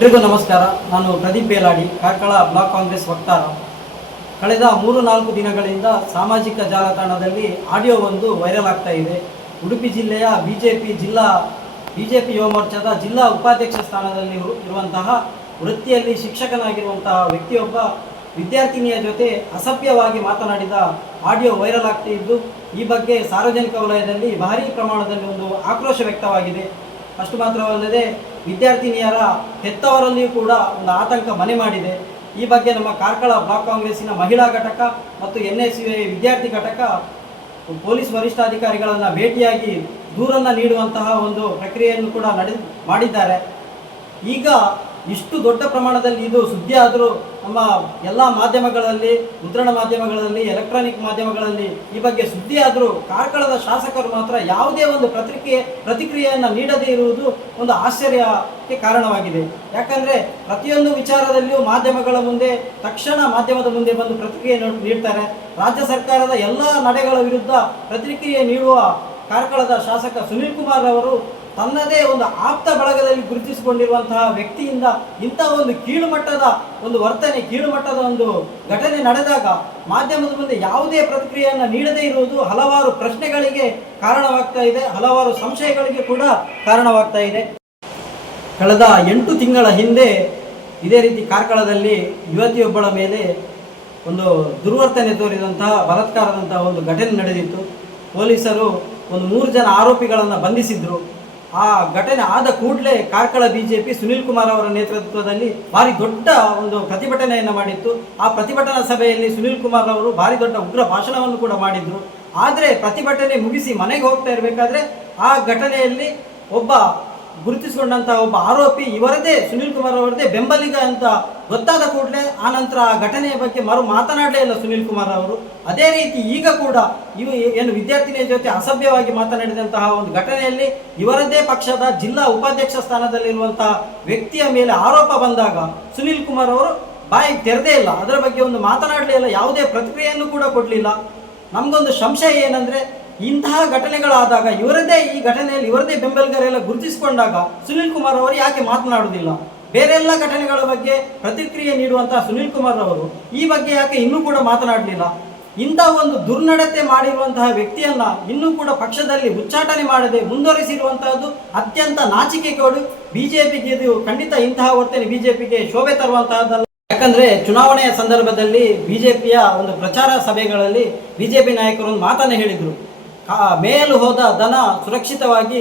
ಎಲ್ರಿಗೂ ನಮಸ್ಕಾರ. ನಾನು ಪ್ರದೀಪ್ ಬೇಲಾಡಿ ಕಾರ್ಕಳ ಬ್ಲಾಕ್ ಕಾಂಗ್ರೆಸ್ ವಕ್ತಾರ. ಕಳೆದ ಮೂರು ನಾಲ್ಕು ದಿನಗಳಿಂದ ಸಾಮಾಜಿಕ ಜಾಲತಾಣದಲ್ಲಿ ಆಡಿಯೋ ಒಂದು ವೈರಲ್ ಆಗ್ತಾ ಇದೆ. ಉಡುಪಿ ಜಿಲ್ಲೆಯ ಬಿಜೆಪಿ ಜಿಲ್ಲಾ, ಬಿಜೆಪಿ ಯುವ ಮೋರ್ಚಾದ ಜಿಲ್ಲಾ ಉಪಾಧ್ಯಕ್ಷ ಸ್ಥಾನದಲ್ಲಿ ಇರು- ಇರುವಂತಹ ವೃತ್ತಿಯಲ್ಲಿ ಶಿಕ್ಷಕನಾಗಿರುವಂತಹ ವ್ಯಕ್ತಿಯೊಬ್ಬ ವಿದ್ಯಾರ್ಥಿನಿಯ ಜೊತೆ ಅಸಭ್ಯವಾಗಿ ಮಾತನಾಡಿದ ಆಡಿಯೋ ವೈರಲ್ ಆಗ್ತಿದ್ದು ಈ ಬಗ್ಗೆ ಸಾರ್ವಜನಿಕ ವಲಯದಲ್ಲಿ ಭಾರೀ ಪ್ರಮಾಣದಲ್ಲಿ ಒಂದು ಆಕ್ರೋಶ ವ್ಯಕ್ತವಾಗಿದೆ. ಅಷ್ಟು ಮಾತ್ರವಲ್ಲದೆ ವಿದ್ಯಾರ್ಥಿನಿಯರ ಹೆತ್ತವರಲ್ಲಿಯೂ ಕೂಡ ಒಂದು ಆತಂಕ ಮನೆ ಮಾಡಿದೆ. ಈ ಬಗ್ಗೆ ನಮ್ಮ ಕಾರ್ಕಳ ಬ್ಲಾಕ್ ಕಾಂಗ್ರೆಸ್ಸಿನ ಮಹಿಳಾ ಘಟಕ ಮತ್ತು ಎನ್ ಎಸ್ ಯು ವಿದ್ಯಾರ್ಥಿ ಘಟಕ ಪೊಲೀಸ್ ವರಿಷ್ಠಾಧಿಕಾರಿಗಳನ್ನು ಭೇಟಿಯಾಗಿ ದೂರನ್ನು ನೀಡುವಂತಹ ಒಂದು ಪ್ರಕ್ರಿಯೆಯನ್ನು ಕೂಡ ನಡೆ ಮಾಡಿದ್ದಾರೆ. ಈಗ ಇಷ್ಟು ದೊಡ್ಡ ಪ್ರಮಾಣದಲ್ಲಿ ಇದು ಸುದ್ದಿ ಆದರೂ ನಮ್ಮ ಎಲ್ಲ ಮಾಧ್ಯಮಗಳಲ್ಲಿ, ಮುದ್ರಣ ಮಾಧ್ಯಮಗಳಲ್ಲಿ ಎಲೆಕ್ಟ್ರಾನಿಕ್ ಮಾಧ್ಯಮಗಳಲ್ಲಿ ಈ ಬಗ್ಗೆ ಸುದ್ದಿ ಆದರೂ ಕಾರ್ಕಳದ ಶಾಸಕರು ಮಾತ್ರ ಯಾವುದೇ ಒಂದು ಪ್ರತಿಕ್ರಿಯೆ, ಪ್ರತಿಕ್ರಿಯೆಯನ್ನು ನೀಡದೇ ಇರುವುದು ಒಂದು ಆಶ್ಚರ್ಯಕ್ಕೆ ಕಾರಣವಾಗಿದೆ. ಯಾಕಂದರೆ ಪ್ರತಿಯೊಂದು ವಿಚಾರದಲ್ಲಿಯೂ ಮಾಧ್ಯಮಗಳ ಮುಂದೆ, ತಕ್ಷಣ ಮಾಧ್ಯಮದ ಮುಂದೆ ಬಂದು ಪ್ರತಿಕ್ರಿಯೆ ನೀಡ್ತಾರೆ. ರಾಜ್ಯ ಸರ್ಕಾರದ ಎಲ್ಲ ನಡೆಗಳ ವಿರುದ್ಧ ಪ್ರತಿಕ್ರಿಯೆ ನೀಡುವ ಕಾರ್ಕಳದ ಶಾಸಕ ಸುನೀಲ್ ಕುಮಾರ್ ಅವರು ತನ್ನದೇ ಒಂದು ಆಪ್ತ ಬಳಗದಲ್ಲಿ ಗುರುತಿಸಿಕೊಂಡಿರುವಂತಹ ವ್ಯಕ್ತಿಯಿಂದ ಇಂತಹ ಒಂದು ಕೀಳು ಮಟ್ಟದ ಒಂದು ವರ್ತನೆ ಕೀಳು ಮಟ್ಟದ ಒಂದು ಘಟನೆ ನಡೆದಾಗ ಮಾಧ್ಯಮದ ಮುಂದೆ ಯಾವುದೇ ಪ್ರತಿಕ್ರಿಯೆಯನ್ನು ನೀಡದೇ ಇರುವುದು ಹಲವಾರು ಪ್ರಶ್ನೆಗಳಿಗೆ ಕಾರಣವಾಗ್ತಾ ಇದೆ, ಹಲವಾರು ಸಂಶಯಗಳಿಗೆ ಕೂಡ ಕಾರಣವಾಗ್ತಾ ಇದೆ. ಕಳೆದ ಎಂಟು ತಿಂಗಳ ಹಿಂದೆ ಇದೇ ರೀತಿ ಕಾರ್ಕಳದಲ್ಲಿ ಯುವತಿಯೊಬ್ಬಳ ಮೇಲೆ ಒಂದು ದುರ್ವರ್ತನೆ ತೋರಿದಂತಹ, ಬಲಾತ್ಕಾರದಂತಹ ಒಂದು ಘಟನೆ ನಡೆದಿತ್ತು. ಪೊಲೀಸರು ಒಂದು ಮೂರು ಜನ ಆರೋಪಿಗಳನ್ನು ಬಂಧಿಸಿದ್ರು. ಆ ಘಟನೆ ಆದ ಕೂಡಲೇ ಕಾರ್ಕಳ ಬಿಜೆಪಿ ಸುನಿಲ್ ಕುಮಾರ್ ಅವರ ನೇತೃತ್ವದಲ್ಲಿ ಭಾರಿ ದೊಡ್ಡ ಒಂದು ಪ್ರತಿಭಟನೆಯನ್ನು ಮಾಡಿತ್ತು. ಆ ಪ್ರತಿಭಟನಾ ಸಭೆಯಲ್ಲಿ ಸುನಿಲ್ ಕುಮಾರ್ ಅವರು ಭಾರಿ ದೊಡ್ಡ ಉಗ್ರ ಭಾಷಣವನ್ನು ಕೂಡ ಮಾಡಿದ್ರು. ಆದರೆ ಪ್ರತಿಭಟನೆ ಮುಗಿಸಿ ಮನೆಗೆ ಹೋಗ್ತಾ ಇರಬೇಕಾದ್ರೆ ಆ ಘಟನೆಯಲ್ಲಿ ಒಬ್ಬ ಗುರುತಿಸಿಕೊಂಡಂತಹ ಒಬ್ಬ ಆರೋಪಿ ಇವರದೇ ಸುನೀಲ್ ಕುಮಾರ್ ಅವರದೇ ಬೆಂಬಲಿಗ ಅಂತ ಗೊತ್ತಾದ ಕೂಡಲೇ ಆ ನಂತರ ಆ ಘಟನೆಯ ಬಗ್ಗೆ ಮರು ಮಾತನಾಡಲೇ ಇಲ್ಲ ಸುನೀಲ್ ಕುಮಾರ್ ಅವರು. ಅದೇ ರೀತಿ ಈಗ ಕೂಡ ಇವು ಏನು ವಿದ್ಯಾರ್ಥಿನಿಯ ಜೊತೆ ಅಸಭ್ಯವಾಗಿ ಮಾತನಾಡಿದಂತಹ ಒಂದು ಘಟನೆಯಲ್ಲಿ ಇವರದೇ ಪಕ್ಷದ ಜಿಲ್ಲಾ ಉಪಾಧ್ಯಕ್ಷ ಸ್ಥಾನದಲ್ಲಿರುವಂತಹ ವ್ಯಕ್ತಿಯ ಮೇಲೆ ಆರೋಪ ಬಂದಾಗ ಸುನೀಲ್ ಕುಮಾರ್ ಅವರು ಬಾಯಿ ತೆರೆದೇ ಇಲ್ಲ. ಅದರ ಬಗ್ಗೆ ಒಂದು ಮಾತನಾಡಲೇ ಇಲ್ಲ. ಯಾವುದೇ ಪ್ರತಿಕ್ರಿಯೆಯನ್ನು ಕೂಡ ಕೊಡಲಿಲ್ಲ. ನಮಗೊಂದು ಸಂಶಯ ಏನಂದ್ರೆ ಇಂತಹ ಘಟನೆಗಳಾದಾಗ ಇವರದೇ ಈ ಘಟನೆಯಲ್ಲಿ ಇವರದೇ ಬೆಂಬಲಿಗರೆಲ್ಲ ಗುರುತಿಸಿಕೊಂಡಾಗ ಸುನಿಲ್ ಕುಮಾರ್ ಅವರು ಯಾಕೆ ಮಾತನಾಡುವುದಿಲ್ಲ? ಬೇರೆಲ್ಲ ಘಟನೆಗಳ ಬಗ್ಗೆ ಪ್ರತಿಕ್ರಿಯೆ ನೀಡುವಂತಹ ಸುನಿಲ್ ಕುಮಾರ್ ಅವರು ಈ ಬಗ್ಗೆ ಯಾಕೆ ಇನ್ನೂ ಕೂಡ ಮಾತನಾಡಲಿಲ್ಲ? ಇಂತಹ ಒಂದು ದುರ್ನಡತೆ ಮಾಡಿರುವಂತಹ ವ್ಯಕ್ತಿಯನ್ನ ಇನ್ನೂ ಕೂಡ ಪಕ್ಷದಲ್ಲಿ ಉಚ್ಚಾಟನೆ ಮಾಡದೆ ಮುಂದುವರಿಸಿರುವಂತಹದ್ದು ಅತ್ಯಂತ ನಾಚಿಕೆಗೇಡು ಬಿಜೆಪಿಗೆ ಇದು ಖಂಡಿತ ಇಂತಹ ವರ್ತನೆ ಬಿಜೆಪಿಗೆ ಶೋಭೆ ತರುವಂತಹದ್ದಲ್ಲ. ಯಾಕಂದ್ರೆ ಚುನಾವಣೆಯ ಸಂದರ್ಭದಲ್ಲಿ ಬಿಜೆಪಿಯ ಒಂದು ಪ್ರಚಾರ ಸಭೆಗಳಲ್ಲಿ ಬಿಜೆಪಿ ನಾಯಕರು ಒಂದು ಮಾತನ್ನ ಹೇಳಿದ್ರು. ಮೇಲು ಹೋದ ದನ ಸುರಕ್ಷಿತವಾಗಿ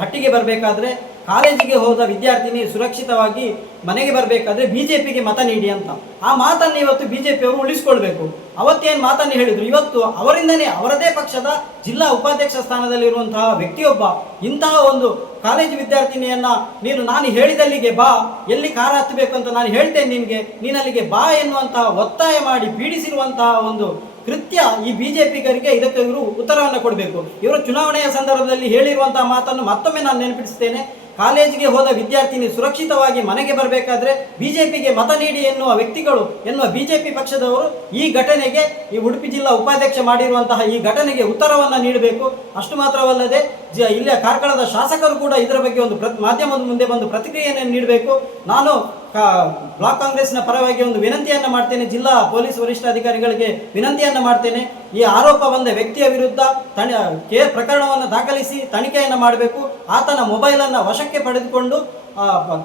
ಹಟ್ಟಿಗೆ ಬರಬೇಕಾದ್ರೆ ಕಾಲೇಜಿಗೆ ಹೋದ ವಿದ್ಯಾರ್ಥಿನಿ ಸುರಕ್ಷಿತವಾಗಿ ಮನೆಗೆ ಬರಬೇಕಾದ್ರೆ ಬಿಜೆಪಿಗೆ ಮತ ನೀಡಿ ಅಂತ. ಆ ಮಾತನ್ನು ಇವತ್ತು ಬಿಜೆಪಿ ಅವರು ಉಳಿಸ್ಕೊಳ್ಬೇಕು. ಅವತ್ತೇನು ಮಾತನ್ನು ಹೇಳಿದ್ರು? ಇವತ್ತು ಅವರಿಂದನೇ ಅವರದೇ ಪಕ್ಷದ ಜಿಲ್ಲಾ ಉಪಾಧ್ಯಕ್ಷ ಸ್ಥಾನದಲ್ಲಿರುವಂತಹ ವ್ಯಕ್ತಿಯೊಬ್ಬ, ಇಂತಹ ಒಂದು ಕಾಲೇಜು ವಿದ್ಯಾರ್ಥಿನಿಯನ್ನ ನೀನು ನಾನು ಹೇಳಿದಲ್ಲಿಗೆ ಬಾ, ಎಲ್ಲಿ ಕಾರ ಹತ್ತಬೇಕು ಅಂತ ನಾನು ಹೇಳ್ತೇನೆ ನಿನಗೆ, ನೀನಲ್ಲಿಗೆ ಬಾ ಎನ್ನುವಂತಹ ಒತ್ತಾಯ ಮಾಡಿ ಪೀಡಿಸಿರುವಂತಹ ಒಂದು ಕೃತ್ಯ ಈ ಬಿಜೆಪಿಗರಿಗೆ ಇದಕ್ಕೆ ಇವರು ಉತ್ತರವನ್ನು ಕೊಡಬೇಕು. ಇವರು ಚುನಾವಣೆಯ ಸಂದರ್ಭದಲ್ಲಿ ಹೇಳಿರುವಂತಹ ಮಾತನ್ನು ಮತ್ತೊಮ್ಮೆ ನಾನು ನೆನಪಿಸ್ತೇನೆ ಕಾಲೇಜಿಗೆ ಹೋದ ವಿದ್ಯಾರ್ಥಿನಿ ಸುರಕ್ಷಿತವಾಗಿ ಮನೆಗೆ ಬರಬೇಕಾದ್ರೆ ಬಿಜೆಪಿಗೆ ಮತ ನೀಡಿ ಎನ್ನುವ ವ್ಯಕ್ತಿಗಳು, ಎನ್ನುವ ಬಿಜೆಪಿ ಪಕ್ಷದವರು ಈ ಘಟನೆಗೆ ಈ ಉಡುಪಿ ಜಿಲ್ಲಾ ಉಪಾಧ್ಯಕ್ಷ ಮಾಡಿರುವಂತಹ ಈ ಘಟನೆಗೆ ಉತ್ತರವನ್ನು ನೀಡಬೇಕು. ಅಷ್ಟು ಮಾತ್ರವಲ್ಲದೆ ಇಲ್ಲಿಯ ಕಾರ್ಕಳದ ಶಾಸಕರು ಕೂಡ ಇದರ ಬಗ್ಗೆ ಒಂದು ಪ್ರ ಮಾಧ್ಯಮದ ಮುಂದೆ ಬಂದು ಪ್ರತಿಕ್ರಿಯೆಯನ್ನು ನೀಡಬೇಕು? ನಾನು ಬ್ಲಾಕ್ ಕಾಂಗ್ರೆಸ್ನ ಪರವಾಗಿ ಒಂದು ವಿನಂತಿಯನ್ನು ಮಾಡ್ತೇನೆ. ಜಿಲ್ಲಾ ಪೊಲೀಸ್ ವರಿಷ್ಠಾಧಿಕಾರಿಗಳಿಗೆ ವಿನಂತಿಯನ್ನು ಮಾಡ್ತೇನೆ. ಈ ಆರೋಪ ಬಂದ ವ್ಯಕ್ತಿಯ ವಿರುದ್ಧ ತಣ ಪ್ರಕರಣವನ್ನು ದಾಖಲಿಸಿ ತನಿಖೆಯನ್ನು ಮಾಡಬೇಕು. ಆತನ ಮೊಬೈಲನ್ನು ವಶಕ್ಕೆ ಪಡೆದುಕೊಂಡು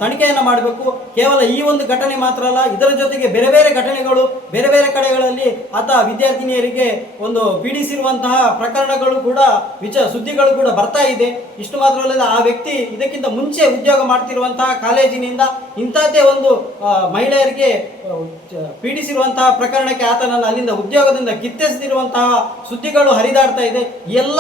ತನಿಖೆಯನ್ನು ಮಾಡಬೇಕು. ಕೇವಲ ಈ ಒಂದು ಘಟನೆ ಮಾತ್ರ ಅಲ್ಲ, ಇದರ ಜೊತೆಗೆ ಬೇರೆ ಬೇರೆ ಘಟನೆಗಳು, ಬೇರೆ ಬೇರೆ ಕಡೆಗಳಲ್ಲಿ ಆತ ವಿದ್ಯಾರ್ಥಿನಿಯರಿಗೆ ಒಂದು ಪೀಡಿಸಿರುವಂತಹ ಪ್ರಕರಣಗಳು ಕೂಡ, ವಿಚ, ಸುದ್ದಿಗಳು ಕೂಡ ಬರ್ತಾ ಇದೆ. ಇಷ್ಟು ಮಾತ್ರ ಅಲ್ಲದೆ ಆ ವ್ಯಕ್ತಿ ಇದಕ್ಕಿಂತ ಮುಂಚೆ ಉದ್ಯೋಗ ಮಾಡ್ತಿರುವಂತಹ ಕಾಲೇಜಿನಿಂದ ಇಂಥದ್ದೇ ಒಂದು ಮಹಿಳೆಯರಿಗೆ ಪೀಡಿಸಿರುವಂತಹ ಪ್ರಕರಣಕ್ಕೆ ಆತನನ್ನು ಅಲ್ಲಿಂದ ಉದ್ಯೋಗದಿಂದ ಕಿತ್ತೆಸೆದಿರುವಂತಹ ಸುದ್ದಿಗಳು ಹರಿದಾಡ್ತಾ ಇದೆ. ಎಲ್ಲ